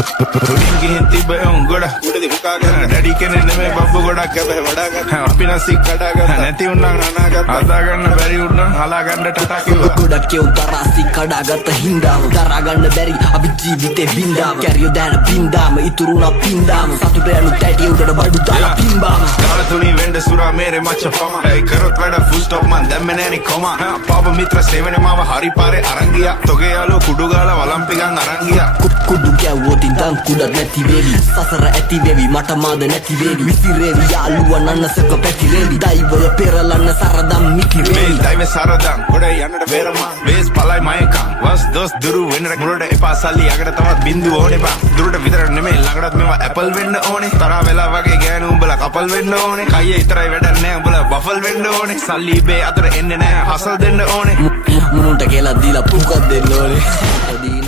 උඩින් ගිහින් තිබ්බ උන් ගොඩ උඩදී හුකා ගන්න ඩැඩි කෙනෙක් නෙමෙයි බබ්බු ගොඩක් ගැබේ වඩා ගන්න අපි නැසික් කඩා ගන්න නැති උන්නම් අනාගත අදා ගන්න බැරි උන්නම් හලා ගන්න ටටා කිව්වා ගොඩක් ඒ තරසි කඩාගත්ත හින්දාම දරා ගන්න බැරි අපි ජීවිතේ වින්දාම කැරියෝ දාන බින්දාම ඉතුරුනා පින්දාම සතුට යනු තැටි උඩට බඩු දාලා පින්බාම දාලා තුනි වෙන්න සුරා මේරේ මච්ච පම ඒ කරොත් වැඩ ෆුල් ස්ටොප් මන් දැම්මේ නෑනි කොමා පාප මිත්‍ර සේවනේ මාව හරි පාරේ අරන් ගියා තොගේ යාළුවෝ කුඩු ගාලා වලම්පිකන් අරන් ගියා කුඩු ගැව්වොත් ඉඳන් කුඩක් නැති වේවි සසර ඇති වේවි මට මාද නැති වේවි විසිරේවි යාළුවා නන්නසක පැතිරේවි දෛවය පෙරලන්න සරදම් මිකි වේවි දෛවය සරදම් ගොඩ යන්නට බේරමා වේස් පලයි මයකම් වස් දොස් දුරු වෙන්නට මුරට එපා සල්ලි යකට තවත් බින්දු ඕනේ බා දුරට විතර නෙමෙයි ළඟටත් මේවා ඇපල් වෙන්න ඕනේ තරහ වෙලා වගේ ගෑනු උඹලා කපල් වෙන්න ඕනේ කයියේ විතරයි වැඩක් නෑ උඹලා බෆල් වෙන්න ඕනේ සල්ලි ඉබේ අතර එන්නේ නෑ හසල් දෙන්න ඕනේ මුන්ට කියලා දීලා පුකක් දෙන්න ඕනේ